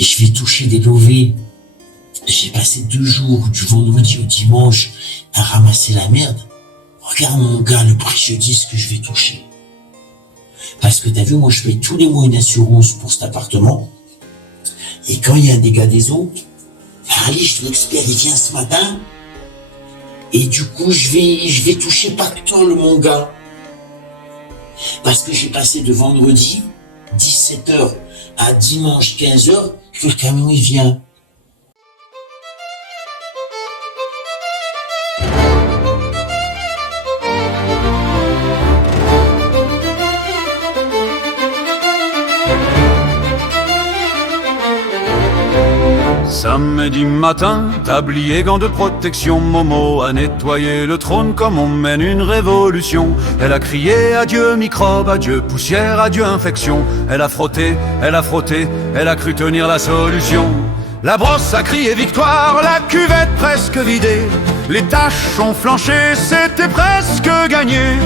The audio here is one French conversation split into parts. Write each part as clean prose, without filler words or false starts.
et je vais toucher des lovés. J'ai passé 2 jours, du vendredi au dimanche, à ramasser la merde. Regarde mon gars, le préjudice que je vais toucher. Parce que t'as vu, moi je paye tous les mois une assurance pour cet appartement. Et quand il y a un dégât des eaux, Ralish, l'expert, il vient ce matin. Et du coup, je vais toucher pactole, mon gars. Parce que j'ai passé de vendredi, 17h, à dimanche, 15h, que le camion, il vient. Samedi matin, tablier, gants de protection, Momo a nettoyé le trône comme on mène une révolution. Elle a crié adieu microbe, adieu poussière, adieu infection. Elle a frotté, elle a frotté, elle a cru tenir la solution. La brosse a crié victoire, la cuvette presque vidée. Les taches ont flanché, c'était presque gagné.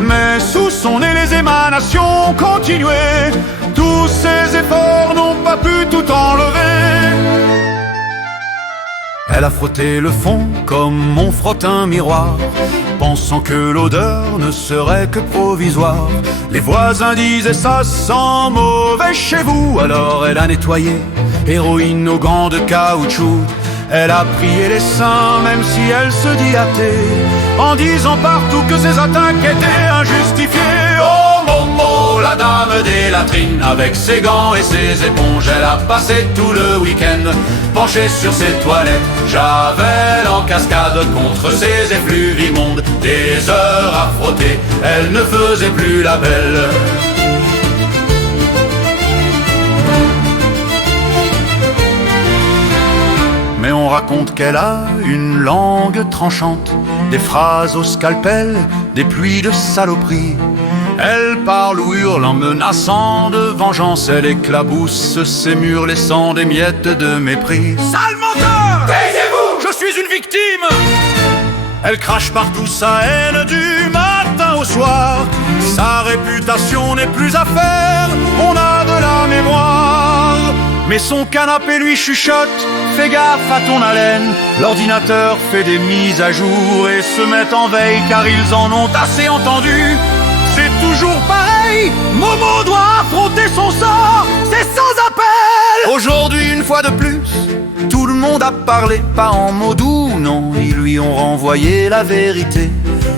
Mais sous son nez les émanations continuaient. Tous ces efforts n'ont pas pu tout enlever. Elle a frotté le fond comme on frotte un miroir, pensant que l'odeur ne serait que provisoire. Les voisins disaient ça sent mauvais chez vous. Alors elle a nettoyé, héroïne aux gants de caoutchouc. Elle a prié les saints même si elle se dit athée, en disant partout que ses attaques étaient injustifiées. Oh Momo, la dame des latrines, avec ses gants et ses éponges, elle a passé tout le week-end penchée sur ses toilettes. Javel en cascade contre ses effluves immondes, des heures à frotter, elle ne faisait plus la belle. Mais on raconte qu'elle a une langue tranchante, des phrases au scalpel, des pluies de saloperies. Elle parle ou hurle en menaçant de vengeance. Elle éclabousse ses murs laissant des miettes de mépris. Sale menteur! Taisez-vous! Je suis une victime! Elle crache partout sa haine du matin au soir. Sa réputation n'est plus à faire, on a de la mémoire. Mais son canapé lui chuchote, fais gaffe à ton haleine. L'ordinateur fait des mises à jour et se met en veille car ils en ont assez entendu. C'est toujours pareil, Momo doit affronter son sort, c'est sans appel. Aujourd'hui une fois de plus, tout le monde a parlé, pas en mots doux, non, ils lui ont renvoyé la vérité.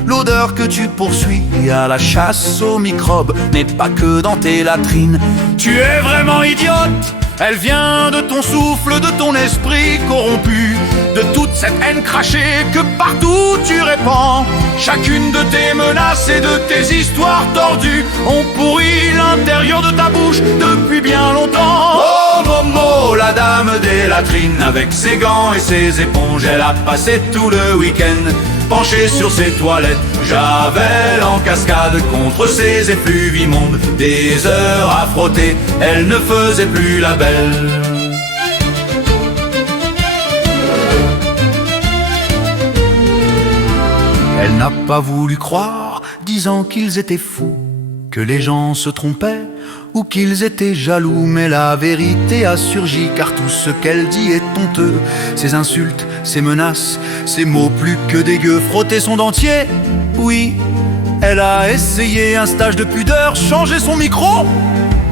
L'odeur que tu poursuis à la chasse aux microbes n'est pas que dans tes latrines. Tu es vraiment idiote. Elle vient de ton souffle, de ton esprit corrompu, de toute cette haine crachée que partout tu répands. Chacune de tes menaces et de tes histoires tordues ont pourri l'intérieur de ta bouche depuis bien longtemps. Oh Momo, la dame des latrines, avec ses gants et ses éponges, elle a passé tout le week-end penchée sur ses toilettes. Javel en cascade contre ses effluves immondes, des heures à frotter, elle ne faisait plus la belle. Elle n'a pas voulu croire, disant qu'ils étaient fous, que les gens se trompaient ou qu'ils étaient jaloux. Mais la vérité a surgi, car tout ce qu'elle dit est honteux. Ses insultes, ses menaces, ses mots plus que dégueux. Frotter son dentier, oui, elle a essayé un stage de pudeur. Changer son micro,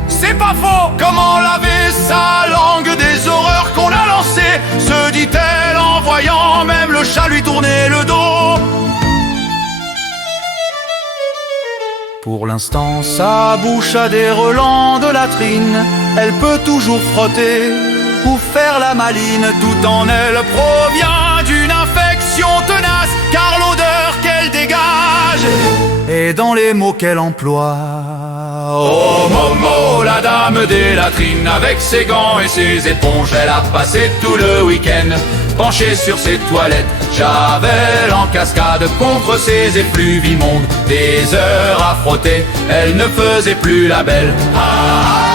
c'est pas faux. Comment laver sa langue des horreurs qu'on a lancées, se dit-elle en voyant même le chat lui tourner le dos. Pour l'instant, sa bouche a des relents de latrine. Elle peut toujours frotter ou faire la maline. Tout en elle provient d'une infection tenace, car l'odeur qu'elle dégage est dans les mots qu'elle emploie. Oh Momo, la dame des latrines, avec ses gants et ses éponges, elle a passé tout le week-end penchée sur ses toilettes. Javel en cascade contre ses effluves immondes, des heures à frotter, elle ne faisait plus la belle. Ah,